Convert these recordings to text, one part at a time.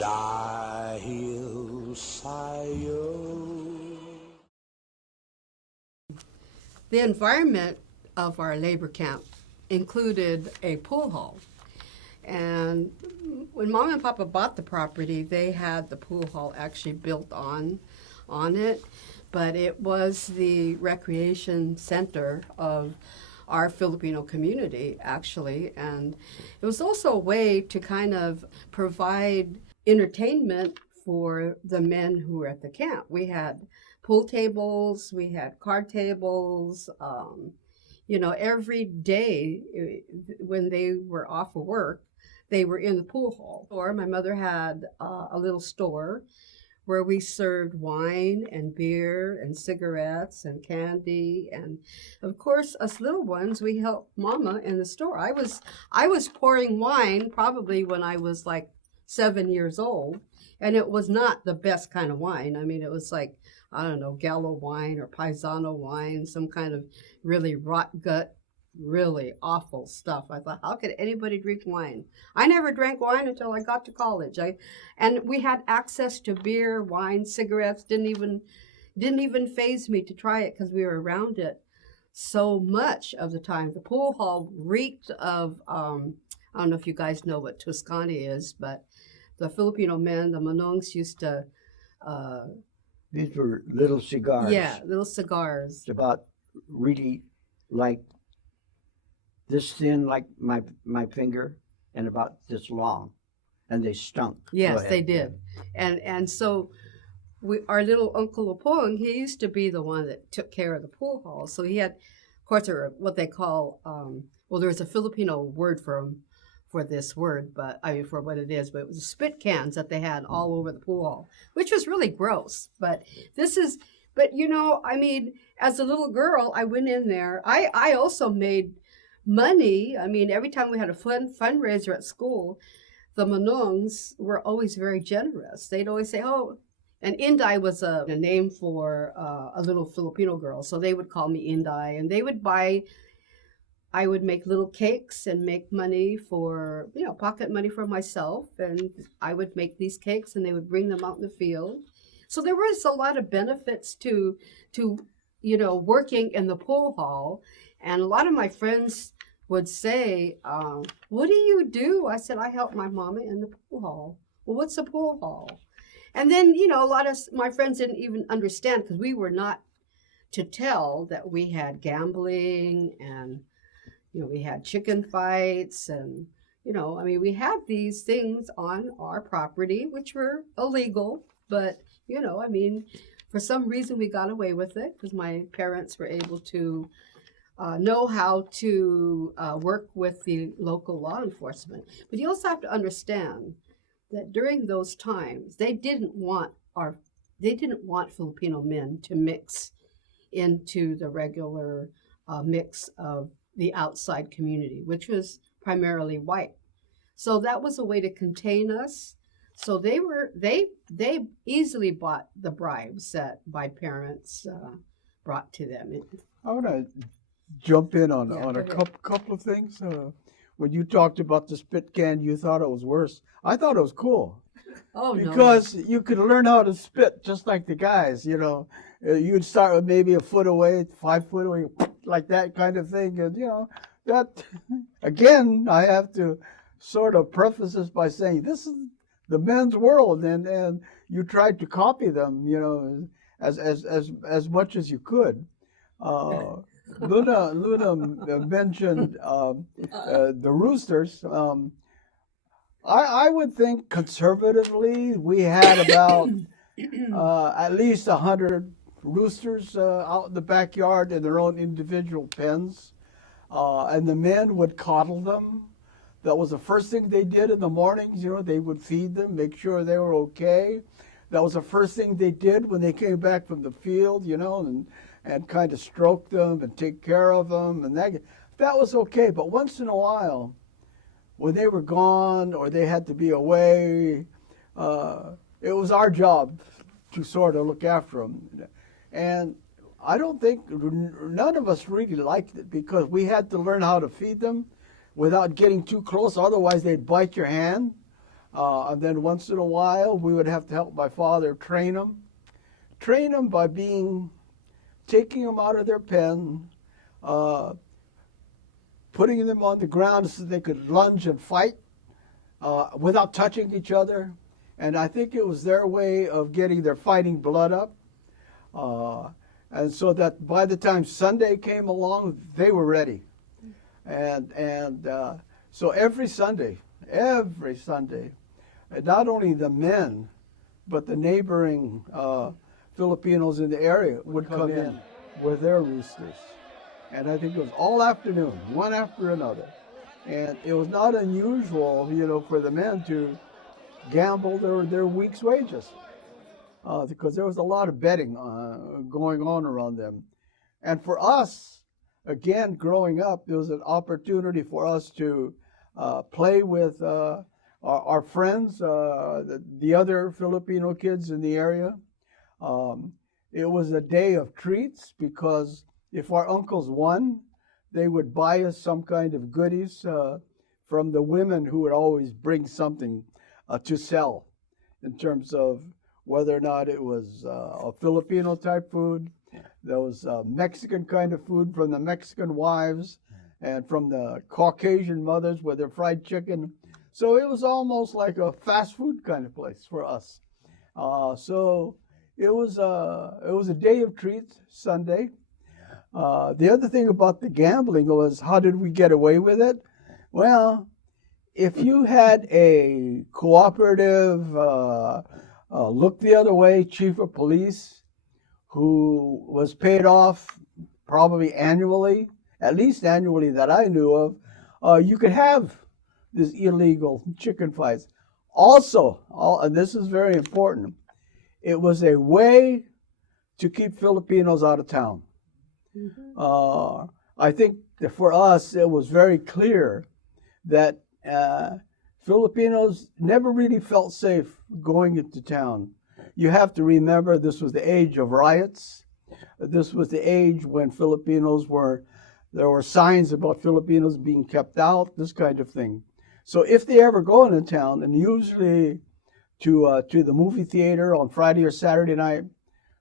dahil sa'yo. The environment of our labor camp included a pool hall. And when Mom and Papa bought the property, they had the pool hall actually built on it. But it was the recreation center of our Filipino community, actually. And it was also a way to kind of provide entertainment for the men who were at the camp. We had pool tables, we had card tables. Every day when they were off of work, they were in the pool hall. Or my mother had a little store where we served wine and beer and cigarettes and candy. And of course, us little ones, we helped Mama in the store. I was pouring wine probably when I was like 7 years old, and it was not the best kind of wine. I mean, it was like, I don't know, Gallo wine or Paisano wine, some kind of really rot gut, really awful stuff. I thought, how could anybody drink wine? I never drank wine until I got to college. And we had access to beer, wine, cigarettes. Didn't even faze me to try it because we were around it so much of the time. The pool hall reeked of I don't know if you guys know what Tuscany is, but the Filipino men, the manongs, used to these were little cigars. Yeah, little cigars. It's about really like this thin, like my finger, and about this long, and they stunk. Yes, they did. And so our little Uncle Opong, he used to be the one that took care of the pool hall. So he had, of course, what they call, there's a Filipino word for this word, but I mean for what it is, but it was spit cans that they had all over the pool hall, which was really gross. But I mean, as a little girl, I went in there. I also made money. I mean, every time we had a fundraiser at school, the manongs were always very generous. They'd always say, oh, and Inday was a name for a little Filipino girl. So they would call me Inday, and they would I would make little cakes and make money for, pocket money for myself. And I would make these cakes and they would bring them out in the field. So there was a lot of benefits to working in the pool hall. And a lot of my friends would say, what do you do? I said, I help my mama in the pool hall. Well, what's a pool hall? And then, a lot of my friends didn't even understand because we were not to tell that we had gambling and, we had chicken fights and, we had these things on our property, which were illegal. But, for some reason we got away with it because my parents were able to know how to work with the local law enforcement. But you also have to understand that during those times, they didn't want Filipino men to mix into the regular mix of the outside community, which was primarily white. So that was a way to contain us. So they easily bought the bribes that my parents brought to them. I want to jump in on a couple of things. When you talked about the spit can, you thought it was worse. I thought it was cool. Oh, because you could learn how to spit just like the guys, You'd start with maybe a foot away, 5 foot away, like that kind of thing. And, that, again, I have to sort of preface this by saying this is the men's world, and you tried to copy them, as much as you could. Luna mentioned the roosters. I would think conservatively we had about at least 100 roosters out in the backyard in their own individual pens, and the men would coddle them. That was the first thing they did in the mornings. They would feed them, make sure they were okay. That was the first thing they did when they came back from the field, and kind of stroke them and take care of them, and that was okay. But once in a while, when they were gone or they had to be away, it was our job to sort of look after them. And I don't think none of us really liked it because we had to learn how to feed them without getting too close. Otherwise, they'd bite your hand. And then once in a while, we would have to help my father train them. Train them by taking them out of their pen, putting them on the ground so they could lunge and fight without touching each other. And I think it was their way of getting their fighting blood up. And so that by the time Sunday came along, they were ready. And so every Sunday, not only the men, but the neighboring Filipinos in the area would come in with their roosters. And I think it was all afternoon, one after another. And it was not unusual, for the men to gamble their week's wages because there was a lot of betting going on around them. And for us, again, growing up, there was an opportunity for us to play with our friends, the other Filipino kids in the area. It was a day of treats because if our uncles won, they would buy us some kind of goodies from the women who would always bring something to sell in terms of whether or not it was a Filipino type food. There was Mexican kind of food from the Mexican wives and from the Caucasian mothers with their fried chicken. So it was almost like a fast food kind of place for us. So it was a day of treats, Sunday. The other thing about the gambling was, how did we get away with it? Well, if you had a cooperative, look the other way chief of police who was paid off probably annually, at least annually that I knew of, you could have these illegal chicken fights. Also, and this is very important, it was a way to keep Filipinos out of town. Mm-hmm. I think that for us, it was very clear that Filipinos never really felt safe going into town. You have to remember this was the age of riots. This was the age when there were signs about Filipinos being kept out, this kind of thing. So if they ever go into town, and usually to the movie theater on Friday or Saturday night,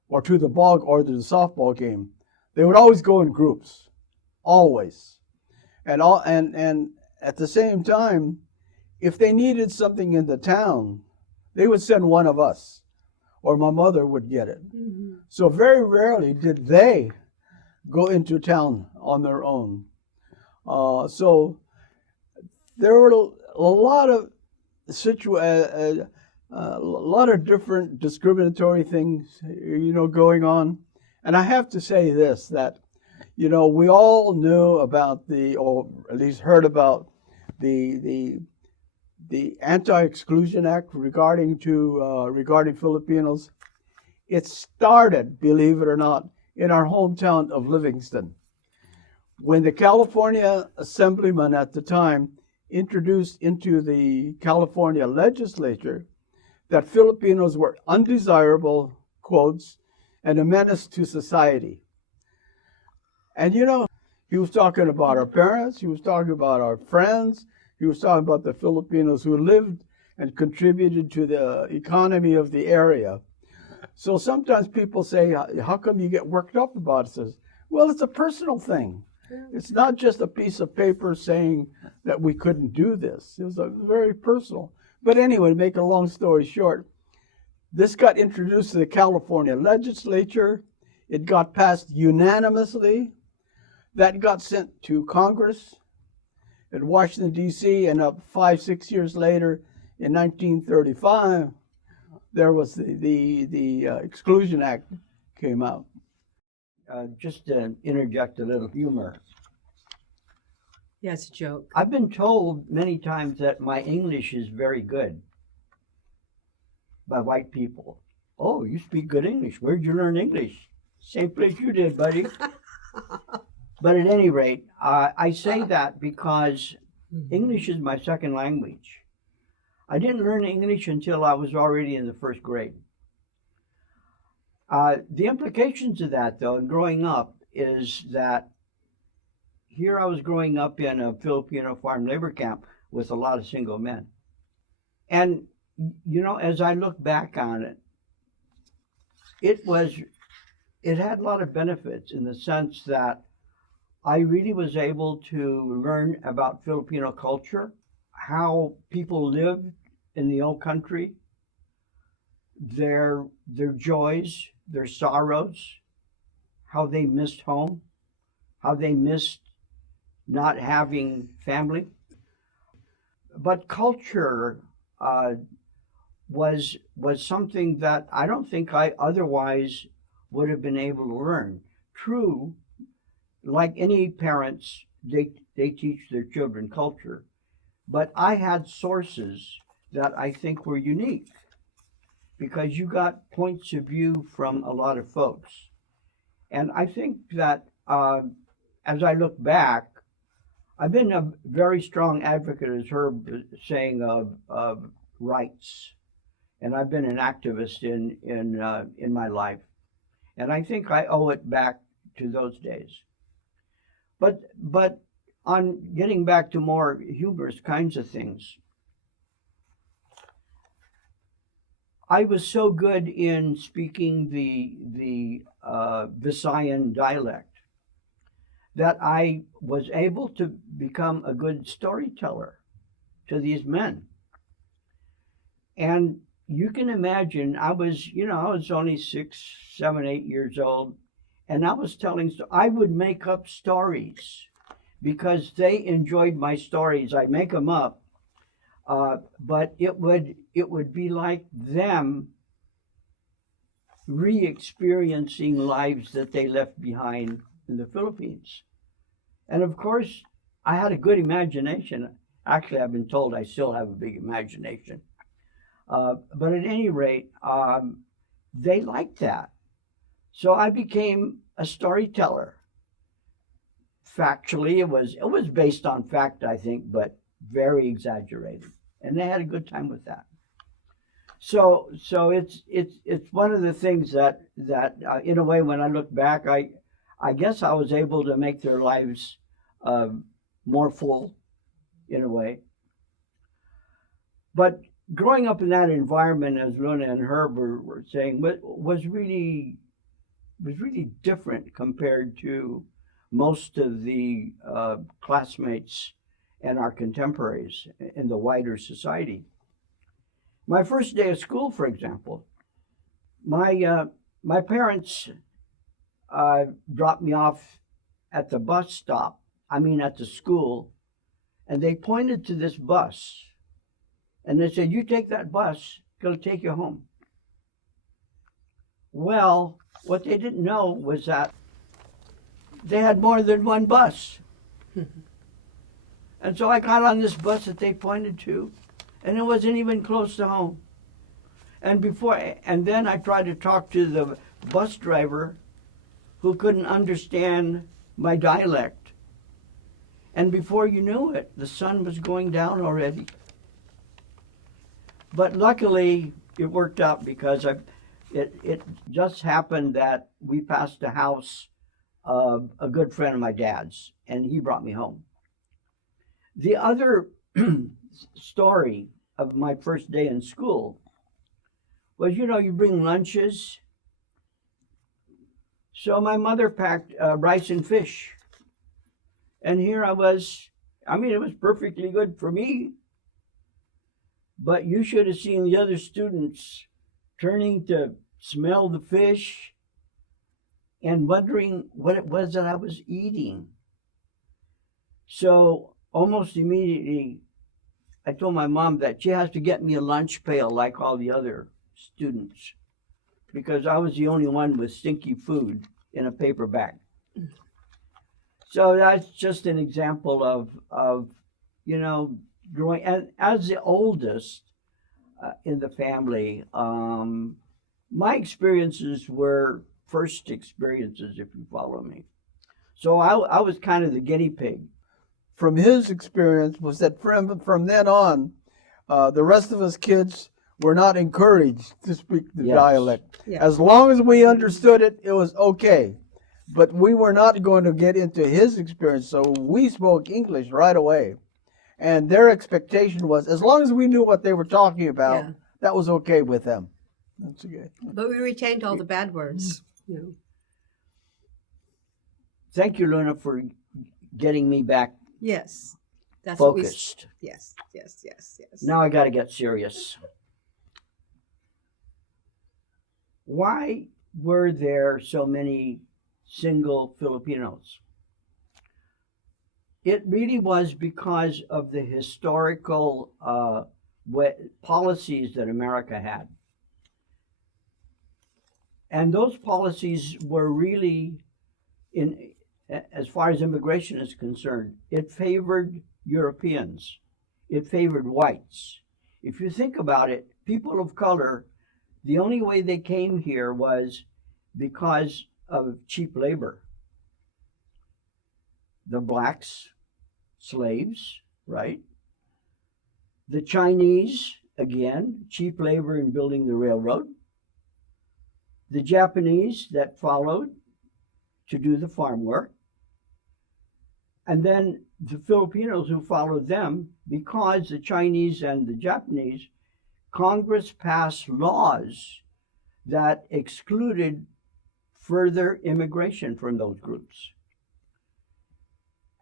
or to the ball or to the softball game, they would always go in groups, always. And at the same time, if they needed something in the town, they would send one of us, or my mother would get it. Mm-hmm. So very rarely did they go into town on their own. So there were a lot of a lot of different discriminatory things, going on. And I have to say this, that, we all knew about or at least heard about the Anti-Exclusion Act regarding Filipinos. It started, believe it or not, in our hometown of Livingston, when the California Assemblyman at the time introduced into the California legislature that Filipinos were undesirable, quotes, and a menace to society. And he was talking about our parents, he was talking about our friends, he was talking about the Filipinos who lived and contributed to the economy of the area. So sometimes people say, how come you get worked up about it? Says, well, it's a personal thing. It's not just a piece of paper saying that we couldn't do this. It was very personal. But anyway, to make a long story short, this got introduced to the California legislature. It got passed unanimously. That got sent to Congress in Washington, D.C., and 5-6 years later, in 1935, there was the Exclusion Act came out. Just to interject a little humor. Yeah, it's a joke. I've been told many times that my English is very good by white people. Oh, you speak good English. Where'd you learn English? Same place you did, buddy. But at any rate, I say that because English is my second language. I didn't learn English until I was already in the first grade. The implications of that, though, in growing up, is that here I was growing up in a Filipino farm labor camp with a lot of single men. And, you know, as I look back on it, it had a lot of benefits in the sense that I really was able to learn about Filipino culture, how people lived in the old country, their joys, their sorrows, how they missed home, how they missed not having family. But culture was something that I don't think I otherwise would have been able to learn. True, like any parents, they teach their children culture, but I had sources that I think were unique because you got points of view from a lot of folks. And I think that as I look back, I've been a very strong advocate, as Herb is saying, of rights, and I've been an activist in my life, and I think I owe it back to those days. But on getting back to more humorous kinds of things, I was so good in speaking the Visayan dialect that I was able to become a good storyteller to these men. And you can imagine, I was only 6, 7, 8 years old, and I was I would make up stories because they enjoyed my stories. I'd make them up, but it would be like them re-experiencing lives that they left behind in the Philippines. And of course, I had a good imagination. Actually, I've been told I still have a big imagination. But at any rate, they liked that. So I became a storyteller. Factually, it was based on fact, I think, but very exaggerated. And they had a good time with that. So it's one of the things that in a way, when I look back, I guess I was able to make their lives more full, in a way. But growing up in that environment, as Luna and Herb were saying, was really different compared to most of the classmates and our contemporaries in the wider society. My first day of school, for example, my parents dropped me off at the bus stop, at the school, and they pointed to this bus, and they said, "You take that bus, it'll take you home." Well, what they didn't know was that they had more than one bus. And so I got on this bus that they pointed to, and it wasn't even close to home. And then I tried to talk to the bus driver who couldn't understand my dialect. And before you knew it, the sun was going down already. But luckily, it worked out because it just happened that we passed a house of a good friend of my dad's, and he brought me home. The other story of my first day in school was, you bring lunches. So my mother packed rice and fish. And here I was, it was perfectly good for me. But you should have seen the other students turning to smell the fish and wondering what it was that I was eating. So almost immediately, I told my mom that she has to get me a lunch pail like all the other students, because I was the only one with stinky food in a paper bag. So that's just an example of growing. And as the oldest in the family, my experiences were first experiences, if you follow me. So I was kind of the guinea pig. From his experience was that from then on, the rest of us kids were not encouraged to speak the dialect. Yes. As long as we understood it, it was okay. But we were not going to get into his experience, so we spoke English right away. And their expectation was, as long as we knew what they were talking about, Yeah. that was okay with them. That's okay. But we retained all the bad words. You know. Thank you, Luna, for getting me back Yes. That's focused. what we. Yes. Yes. Yes. Yes. Now I got to get serious. Why were there so many single Filipinos? It really was because of the historical policies that America had. And those policies were really, as far as immigration is concerned, it favored Europeans. It favored whites. If you think about it, people of color, the only way they came here was because of cheap labor. The blacks, slaves, right? The Chinese, again, cheap labor in building the railroad. The Japanese that followed to do the farm work. And then the Filipinos who followed them, because the Chinese and the Japanese, Congress passed laws that excluded further immigration from those groups.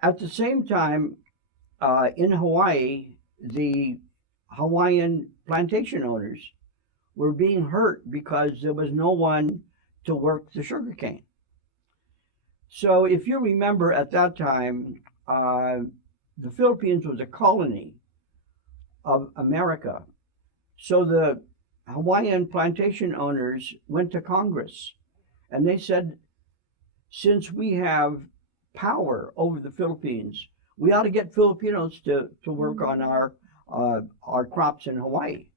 At the same time, in Hawaii, the Hawaiian plantation owners were being hurt because there was no one to work the sugarcane. So if you remember at that time, the Philippines was a colony of America. So the Hawaiian plantation owners went to Congress and they said, since we have power over the Philippines, we ought to get Filipinos to work on our crops in Hawaii.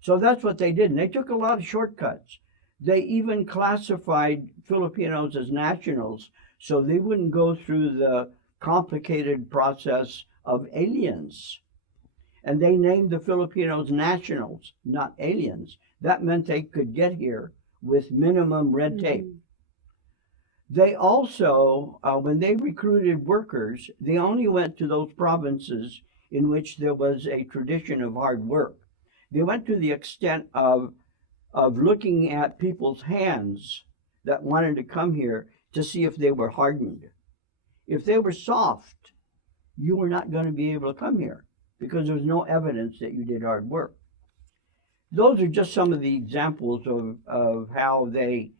So that's what they did. And they took a lot of shortcuts. They even classified Filipinos as nationals so they wouldn't go through the complicated process of aliens. And they named the Filipinos nationals, not aliens. That meant they could get here with minimum red tape. They also, when they recruited workers, they only went to those provinces in which there was a tradition of hard work. They went to the extent of looking at people's hands that wanted to come here to see if they were hardened. If they were soft, you were not going to be able to come here because there was no evidence that you did hard work. Those are just some of the examples of how they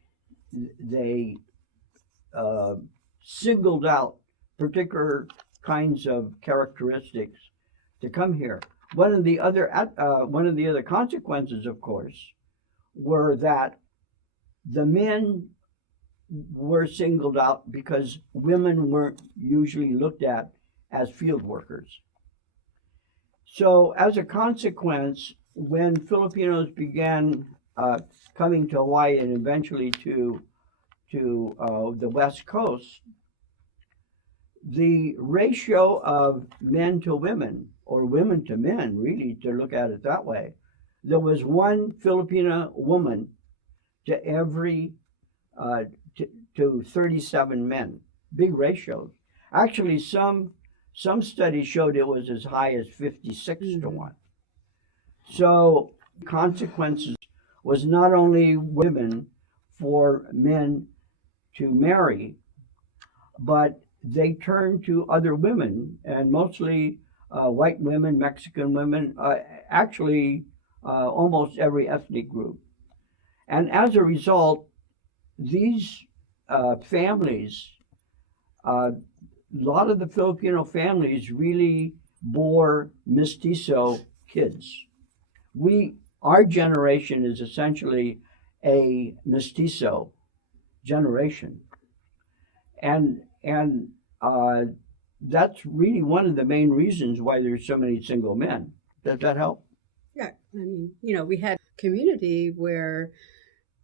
singled out particular kinds of characteristics to come here. One of the other consequences, of course, were that the men were singled out because women weren't usually looked at as field workers. So as a consequence, when Filipinos began coming to Hawaii and eventually to the West Coast, the ratio of men to women, or women to men, really, to look at it that way, there was one Filipina woman to every to 37 men. Big ratios. Actually, some studies showed it was as high as 56 to 1. So consequences was not only women for men to marry, but they turned to other women, and mostly white women, Mexican women, actually almost every ethnic group. And as a result, these families, a lot of the Filipino families really bore mestizo kids. Our generation is essentially a mestizo generation. And that's really one of the main reasons why there's so many single men. Does that help? Yeah, I mean, we had a community where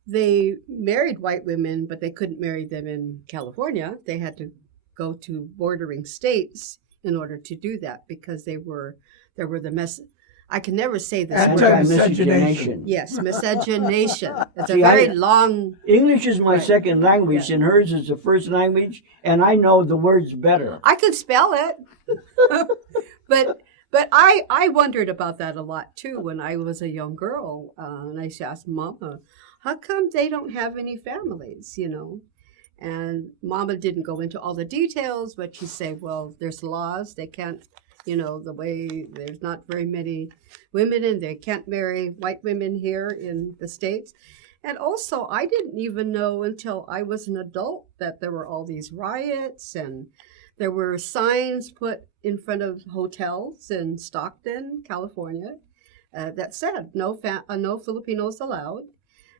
they married white women, but they couldn't marry them in California. They had to go to bordering states in order to do that because there were the I can never say this word. Anti-miscegenation. Yes, miscegenation. It's a See, very long. English is my Right. second language, Yeah. and hers is the first language, and I know the words better. I could spell it, but But I wondered about that a lot too when I was a young girl. And I used to ask Mama, how come they don't have any families, you know? And Mama didn't go into all the details, but she'd say, well, there's laws. They can't, you know, the way there's not very many women and they can't marry white women here in the States. And also, I didn't even know until I was an adult that there were all these riots and there were signs put in front of hotels in Stockton, California, that said no Filipinos allowed.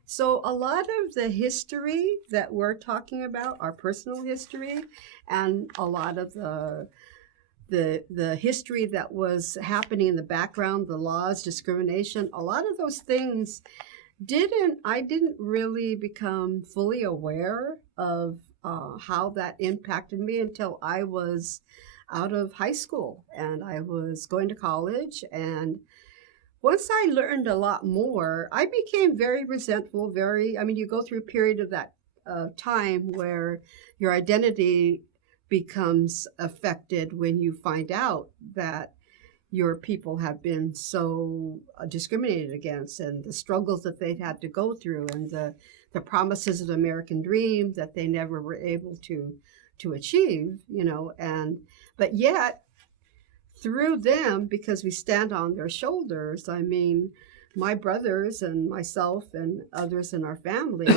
So a lot of the history that we're talking about, our personal history, and a lot of the history that was happening in the background, the laws, discrimination, a lot of those things I didn't really become fully aware of how that impacted me until I was out of high school and I was going to college. And once I learned a lot more, I became very resentful, you go through a period of that time where your identity becomes affected when you find out that your people have been so discriminated against and the struggles that they've had to go through and the promises of the American dream that they never were able to achieve, you know, but yet through them, because we stand on their shoulders, I mean, my brothers and myself and others in our family,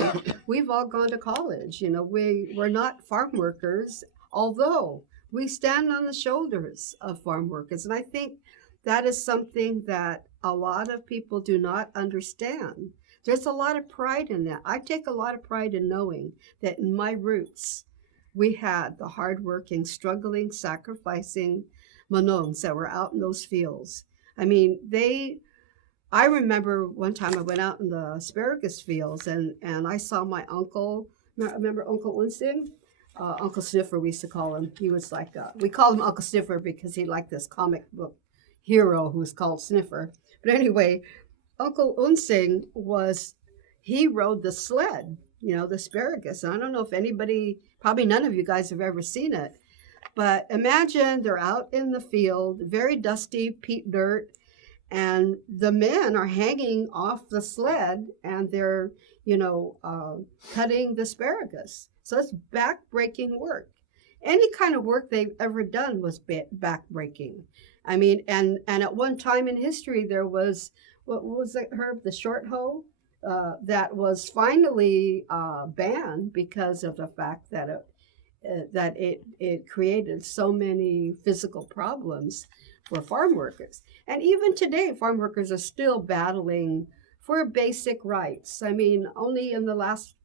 we've all gone to college. You know, we're not farm workers, although we stand on the shoulders of farm workers. And I think that is something that a lot of people do not understand. There's a lot of pride in that. I take a lot of pride in knowing that in my roots, we had the hardworking, struggling, sacrificing Manongs that were out in those fields. I mean, I remember one time I went out in the asparagus fields and I saw my uncle, remember Uncle Unsing? Uncle Sniffer, we used to call him. He was like, we called him Uncle Sniffer because he liked this comic book hero who was called Sniffer. But anyway, Uncle Unsing he rode the sled, you know, the asparagus. And I don't know if anybody, probably none of you guys have ever seen it. But imagine they're out in the field, very dusty, peat dirt, and the men are hanging off the sled and they're, you know, cutting the asparagus. So it's back-breaking work. Any kind of work they've ever done was back-breaking. I mean, and at one time in history, there was, what was it, Herb, the short hoe? That was finally banned because of the fact that it created so many physical problems for farm workers. And even today, farm workers are still battling for basic rights. I mean, only in the last,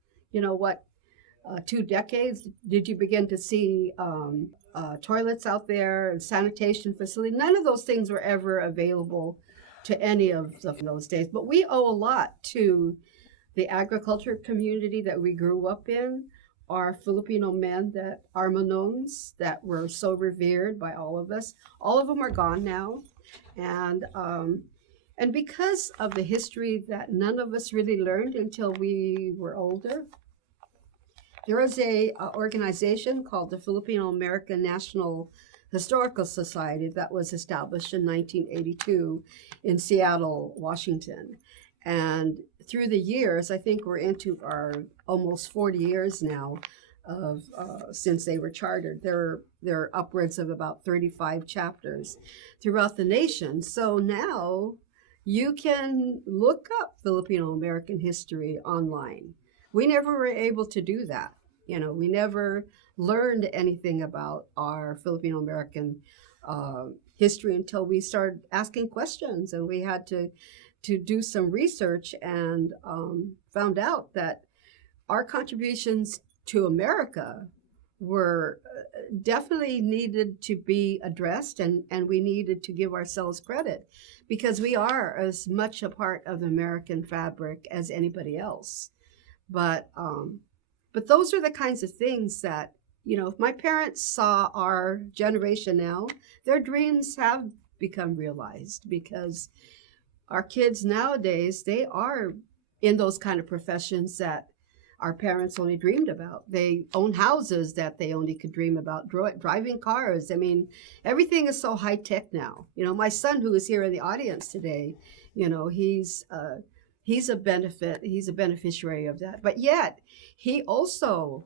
2 decades did you begin to see toilets out there and sanitation facilities. None of those things were ever available to any of those days. But we owe a lot to the agriculture community that we grew up in, our Filipino men that are Manongs that were so revered by all of us. All of them are gone now. And because of the history that none of us really learned until we were older, there is a organization called the Filipino American National Historical Society that was established in 1982 in Seattle, Washington. And through the years, I think we're into our almost 40 years now of since they were chartered. There are upwards of about 35 chapters throughout the nation. So now you can look up Filipino American history online. We never were able to do that. We never learned anything about our Filipino American history until we started asking questions, and we had to do some research and found out that our contributions to America were definitely needed to be addressed, and we needed to give ourselves credit because we are as much a part of the American fabric as anybody else. But those are the kinds of things that, if my parents saw our generation now, their dreams have become realized because our kids nowadays, they are in those kind of professions that our parents only dreamed about. They own houses that they only could dream about, driving cars. I mean, everything is so high tech now. You know, my son, who is here in the audience today, you know, he's a beneficiary of that. But yet, he also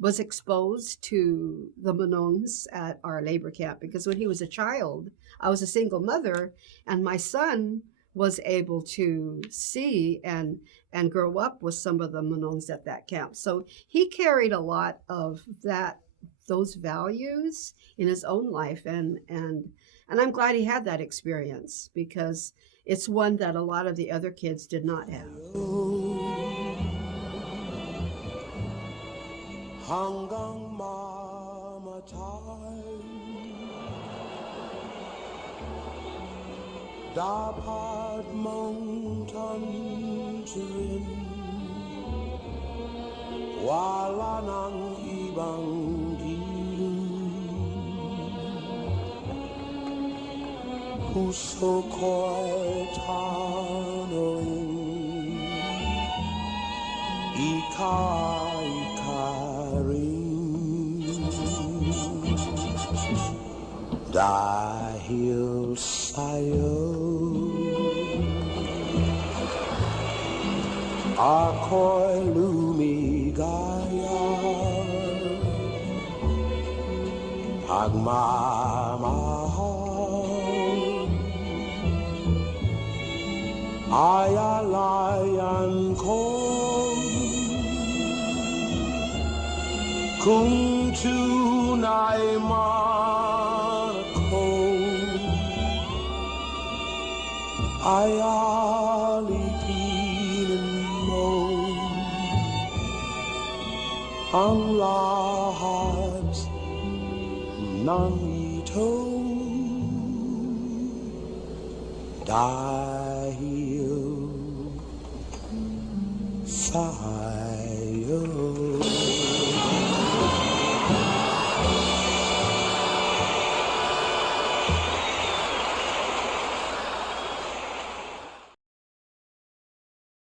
was exposed to the Manongs at our labor camp, because when he was a child, I was a single mother, and my son was able to see and grow up with some of the Manongs at that camp. So he carried a lot of those values in his own life, and I'm glad he had that experience, because it's one that a lot of the other kids did not have. Hanggang mamatay, dapat mong tantiyin, wala nang ibang giling. Puso ko'y tanawin, ikaw dahil sa'yo ako'y lumigaya, pagmamahal ay alayan ko. Kung tunay man ako ay alipinin mo ang lahat ng ito, dahil sa'yo.